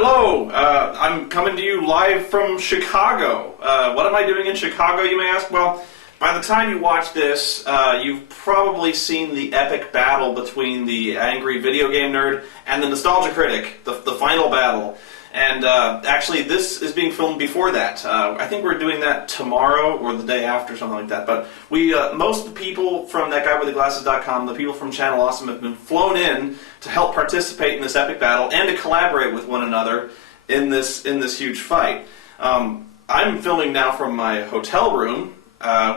Hello, I'm coming to you live from Chicago. What am I doing in Chicago, you may ask? Well, by the time you watch this, you've probably seen the epic battle between the angry video game nerd and the nostalgia critic, the final battle. And actually, this is being filmed before that. I think we're doing that tomorrow or the day after, something like that. But we, most of the people from ThatGuyWithTheGlasses.com, the people from Channel Awesome, have been flown in to help participate in this epic battle and to collaborate with one another in this huge fight. I'm filming now from my hotel room,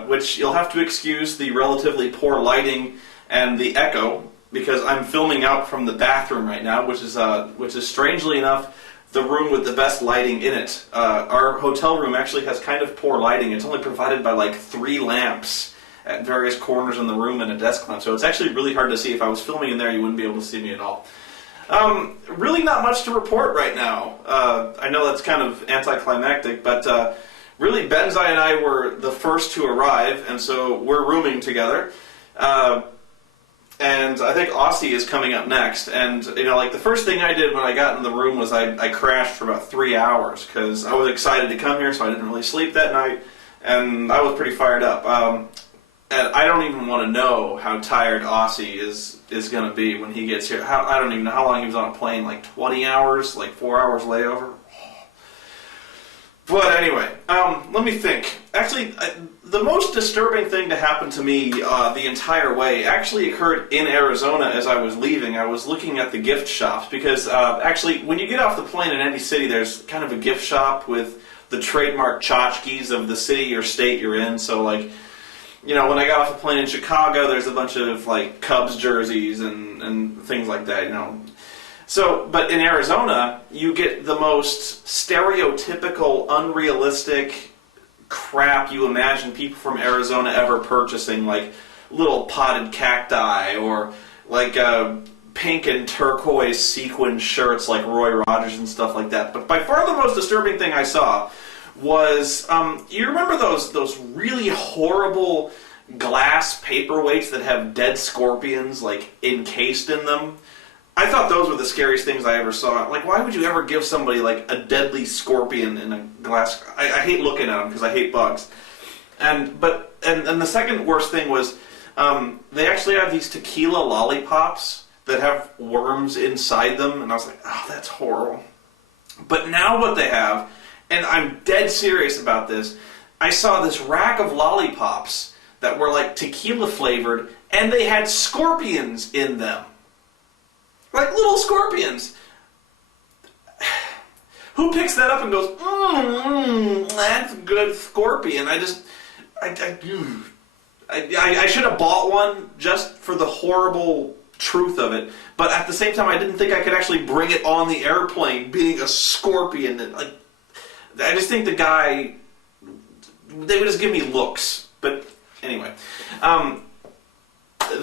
which you'll have to excuse the relatively poor lighting and the echo, because I'm filming out from the bathroom right now, which is strangely enough the room with the best lighting in it. Our hotel room actually has kind of poor lighting. It's only provided by like 3 lamps at various corners in the room and a desk lamp, so it's actually really hard to see. If I was filming in there, you wouldn't be able to see me at all. Really not much to report right now. I know that's kind of anticlimactic, but really Benzaie and I were the first to arrive, and so we're rooming together. And I think Aussie is coming up next. And, you know, like the first thing I did when I got in the room was I crashed for about 3 hours because I was excited to come here, so I didn't really sleep that night. And I was pretty fired up. And I don't even want to know how tired Aussie is going to be when he gets here. I don't even know how long he was on a plane, like 20 hours, like 4 hours layover. But anyway, let me think. Actually, the most disturbing thing to happen to me the entire way actually occurred in Arizona as I was leaving. I was looking at the gift shops because actually when you get off the plane in any city, there's kind of a gift shop with the trademark tchotchkes of the city or state you're in. So like, you know, when I got off the plane in Chicago, there's a bunch of like Cubs jerseys and things like that, you know. So, but in Arizona, you get the most stereotypical, unrealistic crap you imagine people from Arizona ever purchasing, like little potted cacti or like pink and turquoise sequin shirts like Roy Rogers and stuff like that. But by far the most disturbing thing I saw was, you remember those really horrible glass paperweights that have dead scorpions like encased in them? I thought those were the scariest things I ever saw. Like, why would you ever give somebody, like, a deadly scorpion in a glass... I hate looking at them because I hate bugs. And the second worst thing was, they actually have these tequila lollipops that have worms inside them, and I was like, oh, that's horrible. But now what they have, and I'm dead serious about this, I saw this rack of lollipops that were, like, tequila flavored, and they had scorpions in them. Like little scorpions. Who picks that up and goes, that's a good scorpion? I should have bought one just for the horrible truth of it. But at the same time, I didn't think I could actually bring it on the airplane, being a scorpion. And like, I just think the guy, they would just give me looks. But anyway.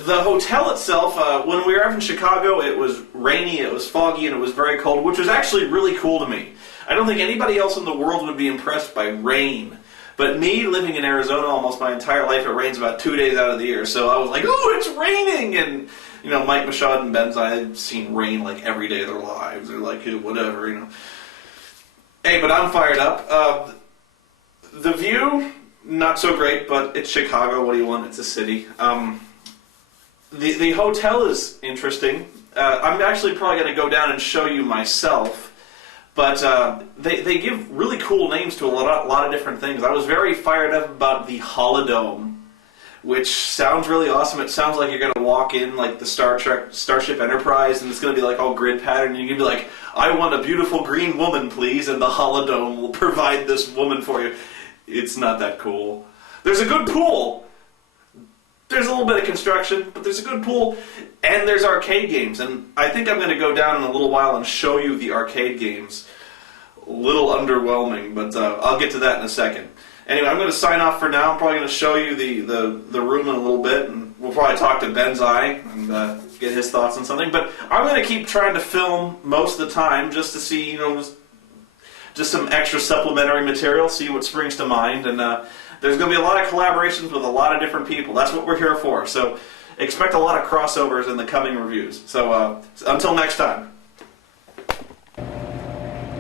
The hotel itself, when we arrived in Chicago, it was rainy, it was foggy, and it was very cold, which was actually really cool to me. I don't think anybody else in the world would be impressed by rain. But me, living in Arizona almost my entire life, it rains about 2 days out of the year. So I was like, oh, it's raining! And, you know, Mike Michaud and Benzaie have seen rain like every day of their lives. They're like, whatever, you know. Hey, but I'm fired up. The view, not so great, but it's Chicago. What do you want? It's a city. The hotel is interesting. I'm actually probably going to go down and show you myself, but they give really cool names to a lot of different things. I was very fired up about the Holidome, which sounds really awesome. It sounds like you're going to walk in like the Starship Enterprise, and it's going to be like all grid pattern, and you're going to be like, I want a beautiful green woman, please, and the Holidome will provide this woman for you. It's not that cool. There's a good pool. There's a little bit of construction, but there's a good pool, and there's arcade games. And I think I'm going to go down in a little while and show you the arcade games. A little underwhelming, but I'll get to that in a second. Anyway, I'm going to sign off for now. I'm probably going to show you the room in a little bit, and we'll probably talk to Benzaie and get his thoughts on something. But I'm going to keep trying to film most of the time just to see, you know, just some extra supplementary material, see what springs to mind, and there's going to be a lot of collaborations with a lot of different people. That's what we're here for. So expect a lot of crossovers in the coming reviews. So until next time.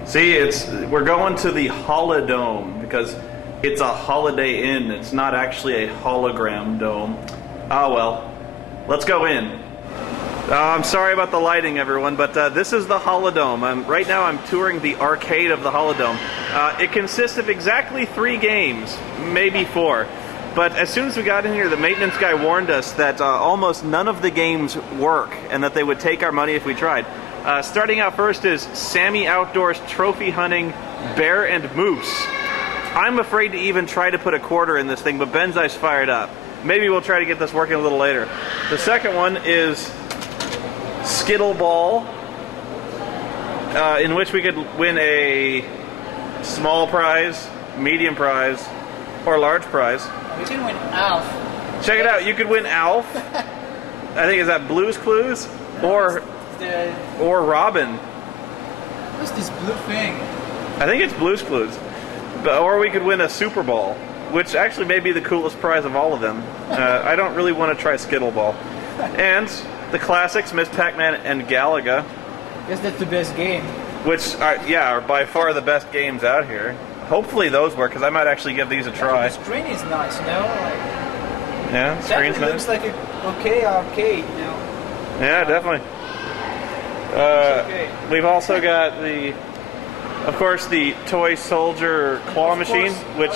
See, we're going to the Holidome because it's a Holiday Inn. It's not actually a hologram dome. Ah, well. Let's go in. I'm sorry about the lighting, everyone, but this is the Holidome. Right now I'm touring the arcade of the Holidome. It consists of exactly 3 games, maybe 4. But as soon as we got in here, the maintenance guy warned us that almost none of the games work and that they would take our money if we tried. Starting out first is Sammy Outdoors Trophy Hunting Bear and Moose. I'm afraid to even try to put a quarter in this thing, but Benzie's fired up. Maybe we'll try to get this working a little later. The second one is Skittle Ball, in which we could win a small prize, medium prize, or large prize. You can win Alf. Check it out, you could win Alf. I think, is that Blue's Clues? Or Robin. What's this blue thing? I think it's Blue's Clues. Or we could win a Super Ball, which actually may be the coolest prize of all of them. I don't really want to try Skittle Ball. And the classics, Miss Pac-Man and Galaga. I guess that's the best game. Which are by far the best games out here. Hopefully those work, because I might actually give these a try. The screen is nice, you know? Yeah, the screen's nice. Looks like an okay arcade, you know? Yeah, definitely. Okay. We've also got of course, the Toy Soldier Claw Machine, which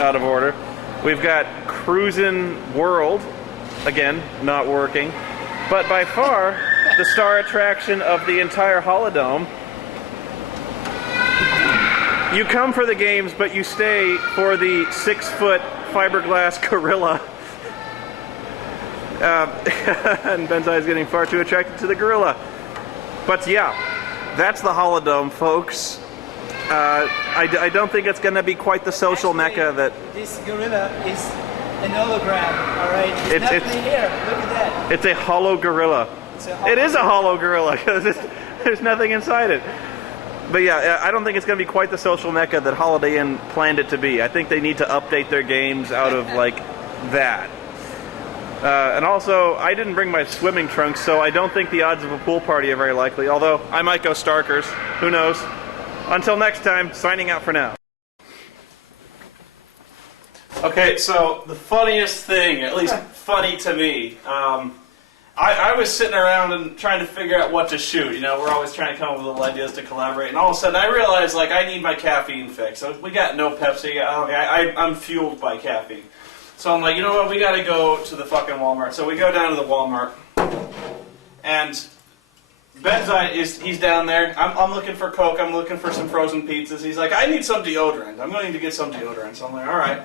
out of order. We've got Cruisin' World, again, not working. But by far, the star attraction of the entire Holidome. You come for the games, but you stay for the 6-foot fiberglass gorilla. And Benzaie is getting far too attracted to the gorilla. But yeah, that's the Holidome, folks. I don't think it's going to be quite the social mecca that... This gorilla is an hologram, alright? It's nothing here, look at that. It's a hollow gorilla. It is a hollow gorilla, because there's nothing inside it. But yeah, I don't think it's going to be quite the social mecca that Holiday Inn planned it to be. I think they need to update their games out of, like, that. And also, I didn't bring my swimming trunks, so I don't think the odds of a pool party are very likely. Although, I might go Starkers. Who knows? Until next time, signing out for now. Okay, so the funniest thing, at least funny to me, I was sitting around and trying to figure out what to shoot. You know, we're always trying to come up with little ideas to collaborate. And all of a sudden, I realized, like, I need my caffeine fix. So we got no Pepsi. Okay, I'm fueled by caffeine. So I'm like, you know what, we got to go to the fucking Walmart. So we go down to the Walmart. And Benzaie he's down there. I'm looking for Coke. I'm looking for some frozen pizzas. He's like, I need some deodorant. I'm going to get some deodorant. So I'm like, all right.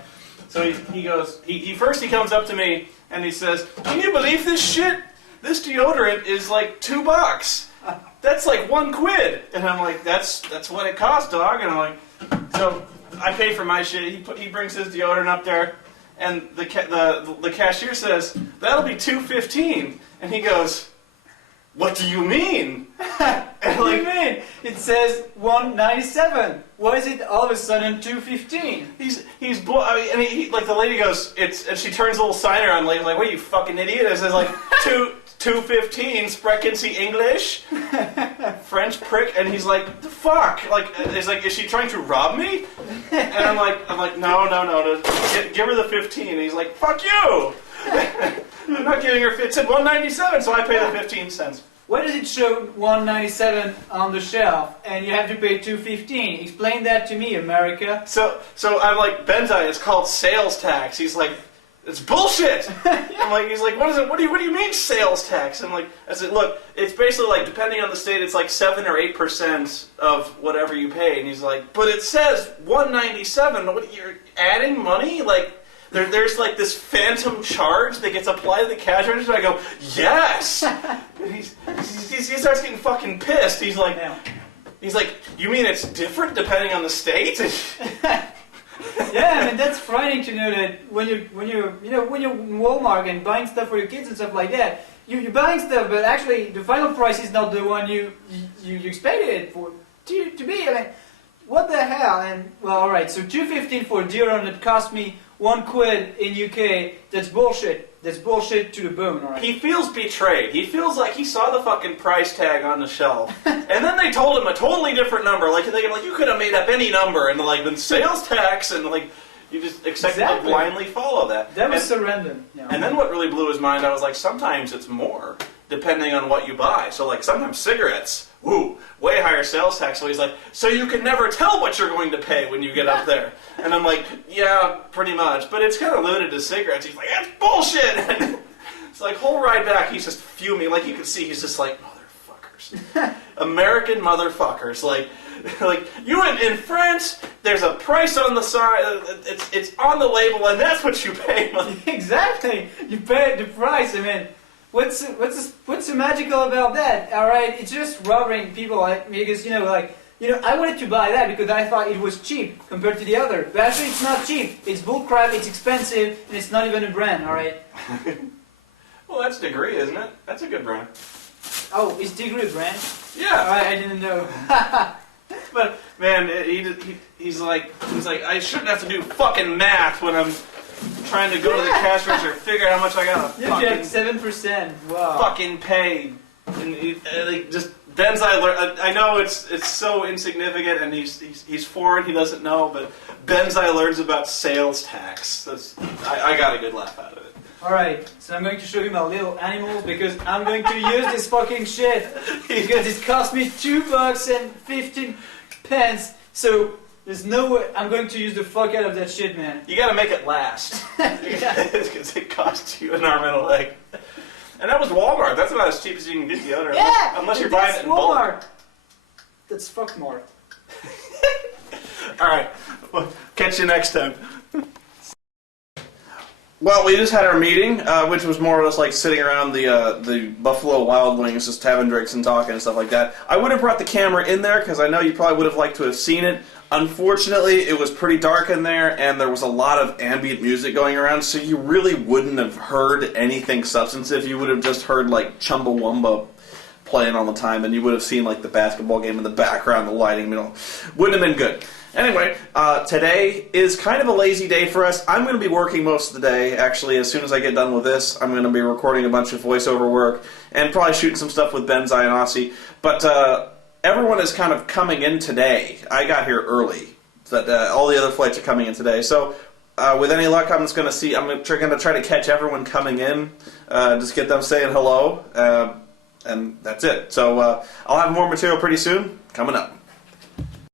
So he goes, he comes up to me and he says, can you believe this shit? This deodorant is like $2. That's like £1. And I'm like, that's what it costs, dog. And I'm like, so I pay for my shit. He brings his deodorant up there, and the cashier says, that'll be $2.15. And he goes, what do you mean? What do you mean? It says $1.97. Why is it all of a sudden $2.15? And he like the lady goes, and she turns a little sign around, like, what are you, fucking idiot? It says like $2.15. Sprechen Sie English? French prick. And he's like, the fuck? Like, is she trying to rob me? And I'm like, no. Give her the 15. And he's like, fuck you. I'm not giving her. It said $1.97, so I pay the 15 cents. Why does it show $1.97 on the shelf and you have to pay $2.15? Explain that to me, America. So I'm like, Benzaie, it's called sales tax. He's like, it's bullshit. I'm like, he's like, what is it? What do you mean sales tax? I'm like, I said, look, it's basically like, depending on the state, it's like 7 or 8% of whatever you pay. And he's like, but it says $1.97. What, you're adding money? Like, there's like this phantom charge that gets applied to the cash register. I go, yes. He starts getting fucking pissed. He's like, you mean it's different depending on the state? Yeah, I mean that's frightening to know that when you're in Walmart and buying stuff for your kids and stuff like that, you're buying stuff, but actually the final price is not the one you expected it for to be. I mean, what the hell? And well, all right, so $2.15 for deodorant that cost me £1 in UK. That's bullshit. That's bullshit to the bone, alright? He feels betrayed. He feels like he saw the fucking price tag on the shelf, and then they told him a totally different number. Like you could have made up any number, and like then sales tax, and like you just expect to blindly follow that. That was surrender. Yeah. And then what really blew his mind, I was like, sometimes it's more, depending on what you buy. So like sometimes cigarettes, ooh, way higher sales tax. So he's like, so you can never tell what you're going to pay when you get up there. And I'm like, yeah, pretty much. But it's kind of limited to cigarettes. He's like, that's bullshit. And it's like, whole ride back, he's just fuming. Like you can see, he's just like, motherfuckers. American motherfuckers. Like you in France, there's a price on the side, it's on the label, and that's what you pay. Exactly, you pay the price. I mean, what's so magical about that? All right, it's just robbing people, because I wanted to buy that because I thought it was cheap compared to the other, but actually it's not cheap. It's bullcrap. It's expensive, and it's not even a brand. All right. Well, that's Degree, isn't it? That's a good brand. Oh, is Degree a brand? Yeah. All right, I didn't know. But man, he's like I shouldn't have to do fucking math when I'm trying to go to the cash register, figure out how much I gotta fucking 7%. Wow. fucking pay. And like just Benzaie. I know it's so insignificant, and he's foreign. He doesn't know, but Benzaie learns about sales tax. I got a good laugh out of it. Alright, so I'm going to show you my little animals because I'm going to use this fucking shit because it cost me $2.15. So there's no way I'm going to use the fuck out of that shit, man. You gotta make it last. Because it costs you an arm and a leg. And that was Walmart. That's about as cheap as you can get the other. Yeah! Unless you're buying it in Walmart. bulk. That's fuck more. Alright, well, catch you next time. Well, we just had our meeting, which was more or less like sitting around the Buffalo Wild Wings, just having drinks and talking and stuff like that. I would have brought the camera in there because I know you probably would have liked to have seen it. Unfortunately, it was pretty dark in there, and there was a lot of ambient music going around, so you really wouldn't have heard anything substantive. You would have just heard like Chumbawamba playing all the time, and you would have seen like the basketball game in the background, the lighting, wouldn't have been good. Anyway, today is kind of a lazy day for us. I'm going to be working most of the day. Actually, as soon as I get done with this, I'm going to be recording a bunch of voiceover work and probably shooting some stuff with Benzaie and Aussie. But everyone is kind of coming in today. I got here early. But all the other flights are coming in today. So with any luck, I'm going to try to catch everyone coming in, just get them saying hello, and that's it. So I'll have more material pretty soon. Coming up.